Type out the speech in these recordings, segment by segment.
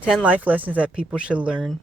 Ten life lessons that people should learn.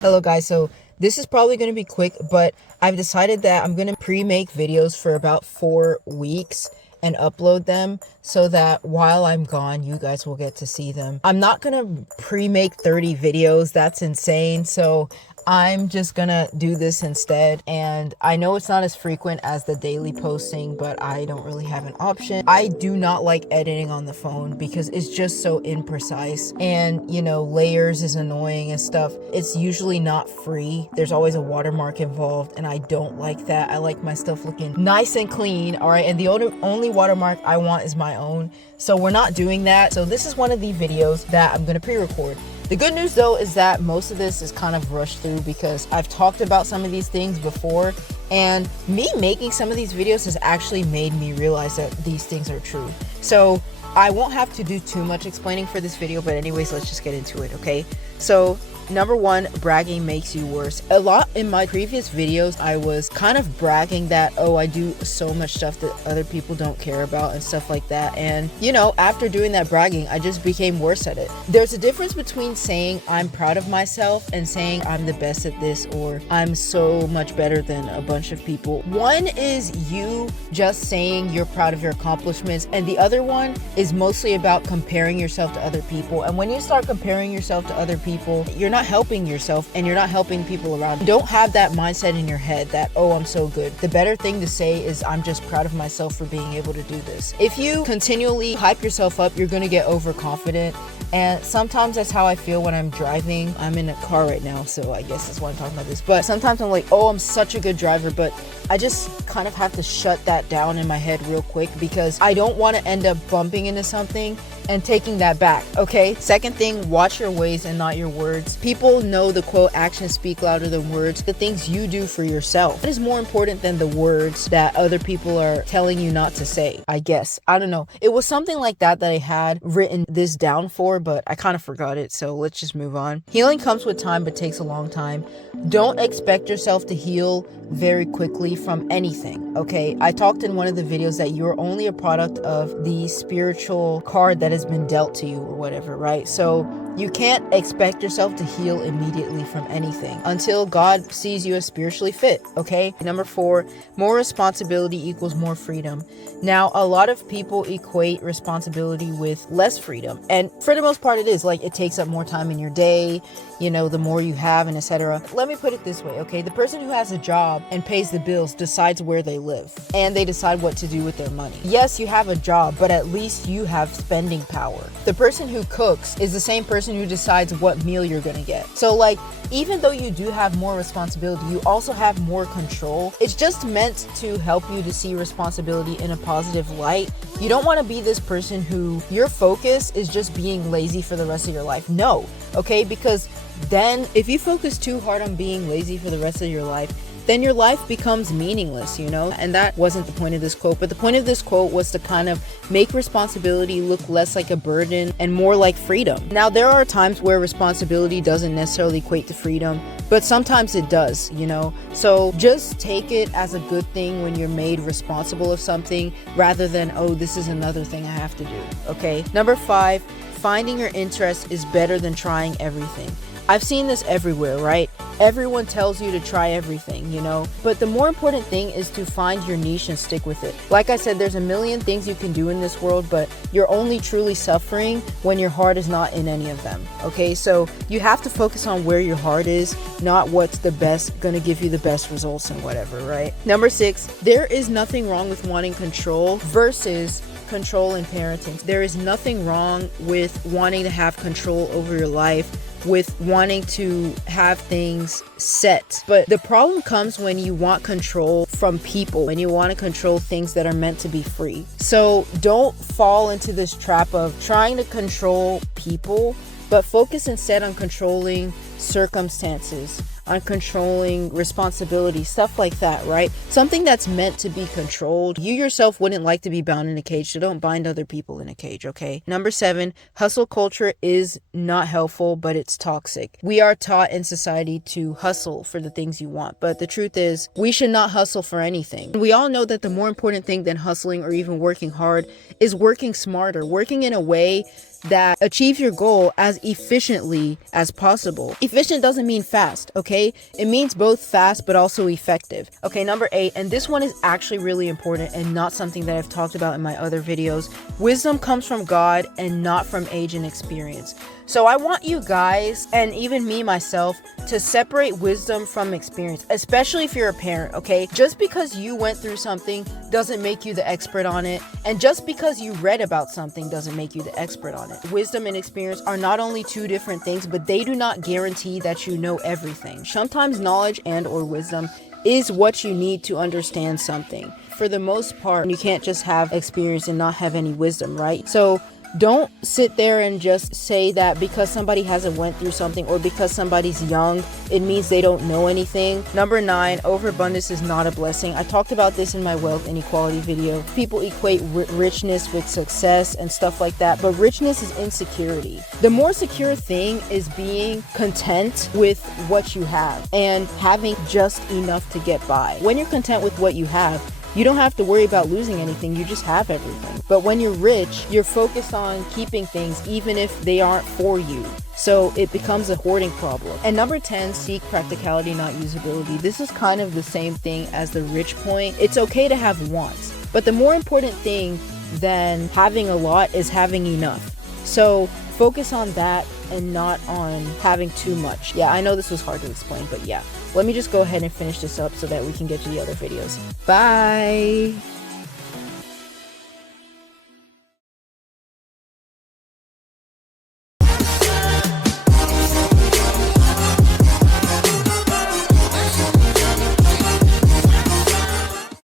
Hello guys, so this is probably going to be quick, but I've decided that I'm going to pre-make videos for about 4 weeks and upload them so that while I'm gone, you guys will get to see them. I'm not going to pre-make 30 videos. That's insane. So I'm just gonna do this instead, and I know it's not as frequent as the daily posting, but I don't really have an option. I do not like editing on the phone because it's just so imprecise, and you know, layers is annoying and stuff. It's usually not free. There's always a watermark involved, and I don't like that. I like my stuff looking nice and clean, all right? And the only watermark I want is my own, so we're not doing that. So this is one of the videos that I'm gonna pre-record. The good news though is that most of this is kind of rushed through because I've talked about some of these things before, and me making some of these videos has actually made me realize that these things are true. So I won't have to do too much explaining for this video, but anyways, let's just get into it, okay? So number one, bragging makes you worse. A lot in my previous videos, I was kind of bragging that, oh, I do so much stuff that other people don't care about and stuff like that. And, you know, after doing that bragging, I just became worse at it. There's a difference between saying I'm proud of myself and saying I'm the best at this, or I'm so much better than a bunch of people. One is you just saying you're proud of your accomplishments, and the other one is mostly about comparing yourself to other people. And when you start comparing yourself to other people, you're not helping yourself and you're not helping people around you. Don't have that mindset in your head that, oh, I'm so good. The better thing to say is I'm just proud of myself for being able to do this. If you continually hype yourself up, you're going to get overconfident. And sometimes that's how I feel when I'm driving. I'm in a car right now, so I guess that's why I'm talking about this. But sometimes I'm like, oh, I'm such a good driver, but I just kind of have to shut that down in my head real quick because I don't want to end up bumping into something and taking that back, okay? Second thing, watch your ways and not your words. People know the quote, actions speak louder than words. The things you do for yourself. It is more important than the words that other people are telling you not to say, I guess. I don't know. It was something like that I had written this down for, but I kind of forgot it, so let's just move on. Healing comes with time, but takes a long time. Don't expect yourself to heal very quickly from anything, okay? I talked in one of the videos that you're only a product of the spiritual card that has been dealt to you or whatever, right? So you can't expect yourself to heal immediately from anything until God sees you as spiritually fit, okay? Number 4, more responsibility equals more freedom. Now, a lot of people equate responsibility with less freedom. And for the most part, it is. Like, it takes up more time in your day, you know, the more you have and etc. Let me put it this way, okay? The person who has a job and pays the bills decides where they live, and they decide what to do with their money. Yes, you have a job, but at least you have spending power. The person who cooks is the same person who decides what meal you're gonna get. So like, even though you do have more responsibility, you also have more control. It's just meant to help you to see responsibility in a positive light. You don't want to be this person who your focus is just being lazy for the rest of your life. No, okay? Because then if you focus too hard on being lazy for the rest of your life, then your life becomes meaningless, you know? And that wasn't the point of this quote, but the point of this quote was to kind of make responsibility look less like a burden and more like freedom. Now, there are times where responsibility doesn't necessarily equate to freedom, but sometimes it does, you know? So just take it as a good thing when you're made responsible of something rather than, oh, this is another thing I have to do, okay? Number 5, finding your interest is better than trying everything. I've seen this everywhere, right? Everyone tells you to try everything, you know? But the more important thing is to find your niche and stick with it. Like I said, there's a million things you can do in this world, but you're only truly suffering when your heart is not in any of them, okay? So you have to focus on where your heart is, not what's the best, gonna give you the best results and whatever, right? Number 6, there is nothing wrong with wanting control versus control in parenting. There is nothing wrong with wanting to have control over your life, with wanting to have things set. But the problem comes when you want control from people and you want to control things that are meant to be free. So don't fall into this trap of trying to control people, but focus instead on controlling circumstances. on controlling responsibility, stuff like that, right? Something that's meant to be controlled. You yourself wouldn't like to be bound in a cage, so don't bind other people in a cage, okay? Number 7, hustle culture is not helpful, but it's toxic. We are taught in society to hustle for the things you want, but the truth is we should not hustle for anything. We all know that the more important thing than hustling or even working hard is working smarter, working in a way that achieves your goal as efficiently as possible. Efficient doesn't mean fast, okay? It means both fast but also effective. Okay, number 8, and this one is actually really important and not something that I've talked about in my other videos. Wisdom comes from God and not from age and experience. So I want you guys, and even me myself, to separate wisdom from experience, especially if you're a parent, okay? Just because you went through something doesn't make you the expert on it, and just because you read about something doesn't make you the expert on it. Wisdom and experience are not only two different things, but they do not guarantee that you know everything. Sometimes knowledge and or wisdom is what you need to understand something. For the most part, you can't just have experience and not have any wisdom, right? So don't sit there and just say that because somebody hasn't went through something or because somebody's young, it means they don't know anything. Number 9, overabundance is not a blessing. I talked about this in my wealth inequality video. People equate richness with success and stuff like that, but richness is insecurity. The more secure thing is being content with what you have and having just enough to get by. When you're content with what you have, you don't have to worry about losing anything, you just have everything. But when you're rich, you're focused on keeping things even if they aren't for you. So it becomes a hoarding problem. And number 10, seek practicality, not usability. This is kind of the same thing as the rich point. It's okay to have wants, but the more important thing than having a lot is having enough. So focus on that and not on having too much. Yeah, I know this was hard to explain, but yeah. Let me just go ahead and finish this up so that we can get to the other videos. Bye!